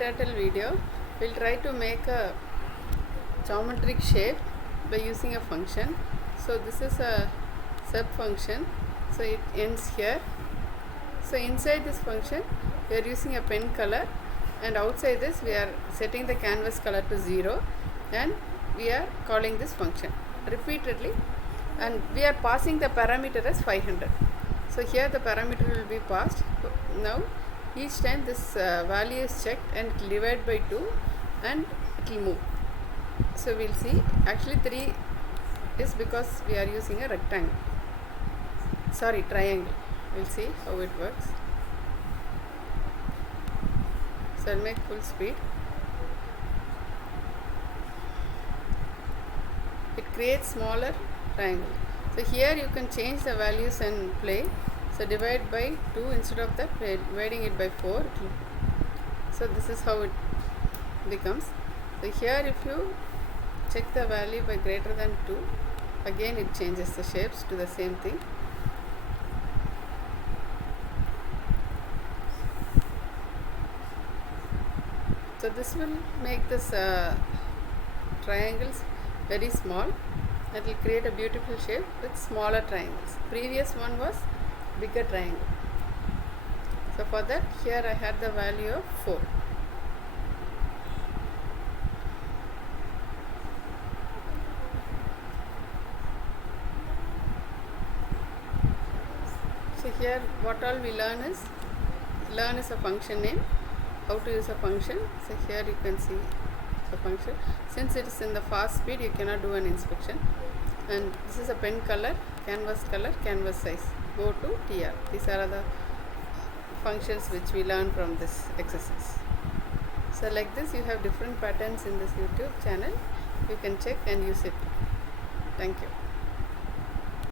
Kturtle video, we'll try to make a geometric shape by using a function. So this is a sub function, so it ends here. So inside this function we are using a pen color, and outside this we are setting the canvas color to 0, and we are calling this function repeatedly, and we are passing the parameter as 500. So here the parameter will be passed. Now each time this value is checked and divide by 2 and it will move. So we will see, actually 3 is because we are using a triangle. We will see how it works. So I will make full speed. It creates smaller triangle. So here you can change the values and play. So divide by 2 instead of that, dividing it by 4. So this is how it becomes. So here if you check the value by greater than 2, again it changes the shapes to the same thing. So this will make this triangles very small. That will create a beautiful shape with smaller triangles. Previous one was bigger triangle. So for that, here I had the value of 4. So here what all we learn is a function name, how to use a function. So here you can see the function. Since it is in the fast speed, you cannot do an inspection. And this is a pen color, canvas size. Go to TR. These are the functions which we learn from this exercise. So like this, you have different patterns in this YouTube channel. You can check and use it. Thank you.